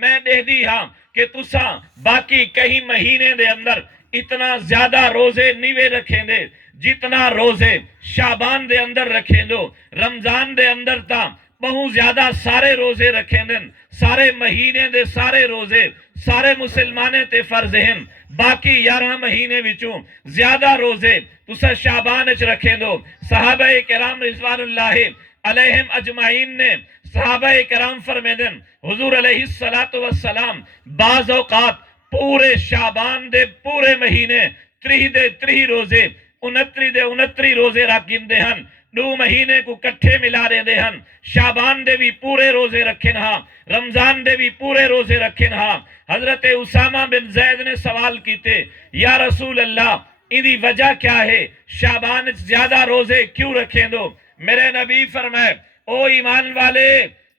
میں دے دی ہاں کہ تساں باقی کئی مہینے دے اندر اتنا زیادہ روزے نیوے رکھیں دے جتنا روزے شعبان دے اندر رکھیں دو، رمضان دے اندر تا بہت زیادہ سارے روزے رکھیں دن، سارے مہینے دے سارے روزے سارے مسلمانے تے فرض ہیں، باقی 11 مہینے وچوں زیادہ روزے تسا شعبان اچ رکھیں دو۔ صحابہ کرام رضوان اللہ علیہم اجمعین نے صحابہ کرام فرمیدن حضور علیہ السلام بعض اوقات پورے شعبان دے پورے مہینے 30 دے 30 روزے 29 دے 29 روزے رکھیں دے ہن، 2 مہینے کو کٹھے ملا رہے دے ہن، شعبان دے بھی پورے روزے رکھن ہاں، رمضان دے بھی پورے روزے رکھن ہاں۔ حضرت اسامہ بن زید نے سوال کیتے یا رسول اللہ ایدی وجہ کیا ہے، شعبان زیادہ روزے کیوں رکھیں دو؟ میرے نبی فرمائے او ایمان والے،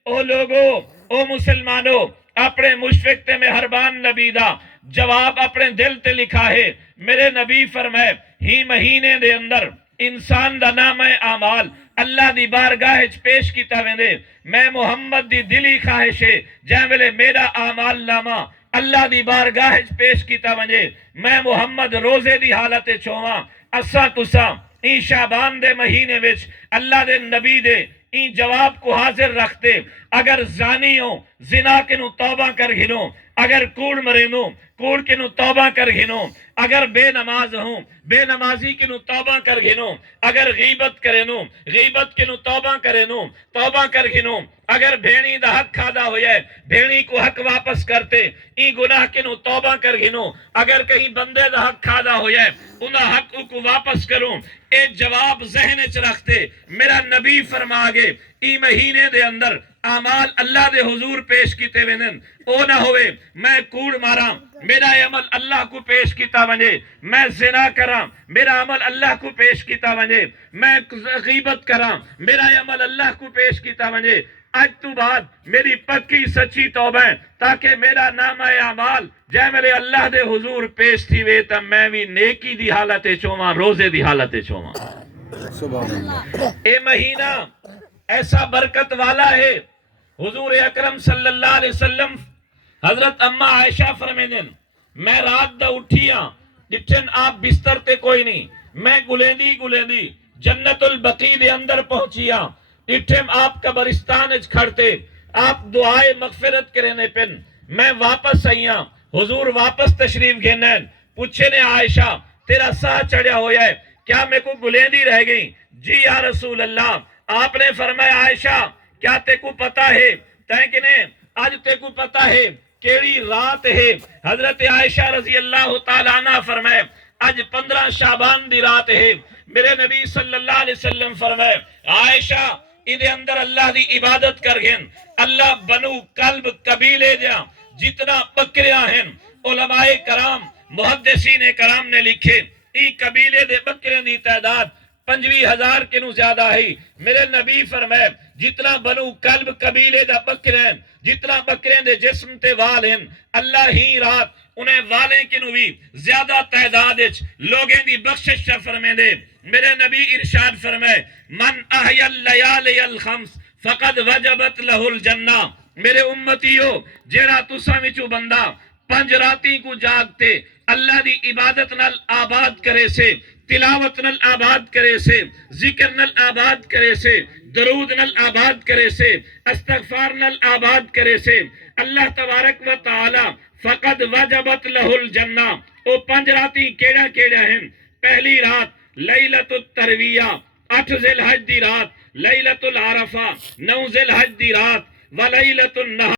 او لوگو، او مسلمانوں، اپنے مشفق تے مہربان نبی دا جواب اپنے دل تے لکھا ہے۔ میرے نبی فرمائے ہی مہینے دے اندر انسان دا نام اعمال اللہ دی بارگاہ پیش کیتا ویندے، میں محمد دی دلی خواہش ہے جے ویلے میرا اعمال نامہ اللہ دی بارگاہ پیش کیتا ونجے میں محمد روزے دی حالت چھواں، اسا تسا این شعبان دے مہینے وچ اللہ دے نبی دے این جواب کو حاضر رکھتے، اگر زانی ہو زنا کے نو توبہ کر گھنو، اگر کوڑ مرینو کوڑ کے نو توبہ کر گھنو، اگر بے نماز ہوں بے نمازی کے نو توبہ کر گھنو، اگر غیبت کرینو غیبت کے نو توبہ کرینو توبہ کر گھنو، اگر بھینی دا حق کھادا ہو جائے بھینی کو حق واپس کرتے این گناہ کے نو توبہ کر گھنو، اگر کہیں بندے دا حق کھادا ہو جائے انہا حق کو واپس کروں، اے جواب ذہن اچ رکھتے میرا نبی فرما گے ای مہینے دے اندر اعمال اللہ دے حضور پیش کیتے وینن، او نہ ہوئے میں کوڑ ماراں میرا عمل اللہ کو پیش کیتا ونجے، میں زنا کراں میرا عمل اللہ کو پیش کیتا ونجے، میں غیبت کراں میرا عمل اللہ کو پیش کیتا ونجے، اج تو بعد میری پکی سچی توبہ ہے تاکہ میرا نام اعمال جے میرے اللہ دے حضور پیش تھی وے تا میں بھی نیکی دی حالت چوواں روزے دی حالت چوواں۔ سبحان اللہ۔ اے مہینہ ایسا برکت والا ہے، حضور اکرم صلی اللہ علیہ وسلم حضرت اماں عائشہ فرمیدن میں رات دا اٹھیاں جتن آپ بستر تے کوئی نہیں، میں گلیندی جنت البقیع دے اندر پہنچیا، اتھم آپ قبرستان اچ کھڑتے آپ دعائے مغفرت کرنے پن، میں واپس آئیاں حضور واپس تشریف گھنن، پوچھے نے عائشہ تیرا سا چڑھیا ہویا ہے کیا میں کو گلیندی رہ گئی؟ جی یا رسول اللہ۔ آپ نے فرمایا عائشہ کیا تے کو پتا ہے تینکنے آج تے کو پتا ہے کیڑی رات ہے؟ حضرت عائشہ رضی اللہ تعالیٰ عنہ فرمائے آج 15 شعبان دی رات ہے۔ میرے نبی صلی اللہ علیہ وسلم فرمائے عائشہ ادھے اندر اللہ دی عبادت کر گھن، اللہ بنو قلب قبیلے دیا جتنا بکریاں ہیں، علماء کرام محدثین کرام نے لکھے ای قبیلے دے بکریاں دی تعداد 25,000 کے نو زیادہ ہے۔ میرے نبی فرمائے جتنا بنو قلب قبیلے دا بکرے ہیں جتنا بکرے دے جسم تے وال ہیں، اللہ ہی رات انہیں والیں کے نو بھی زیادہ تعداد لوگیں دی بخشش فرمے دے۔ میرے نبی ارشاد فرمائے من احیا اللیالی الخمس فقد وجبت لہ الجنہ، میرے امتیو جیڑا تساں وچوں بندہ 5 راتی کو جاگتے اللہ دی عبادت نال آباد کرے سے، تلاوت نال آباد کرے سے، ذکر نال آباد کرے سے، درود نال آباد کرے سے، استغفار نال آباد کرے سے، اللہ تبارک و تعالی فقد وجبت لہ الجنہ۔ او 5 راتی کیڑا کیڑا ہیں؟ پہلی رات لیلۃ الترویہ 8 ذی الحج دی رات، لیلۃ العرفہ 9 ذی الحج دی رات، ولیلۃ النہر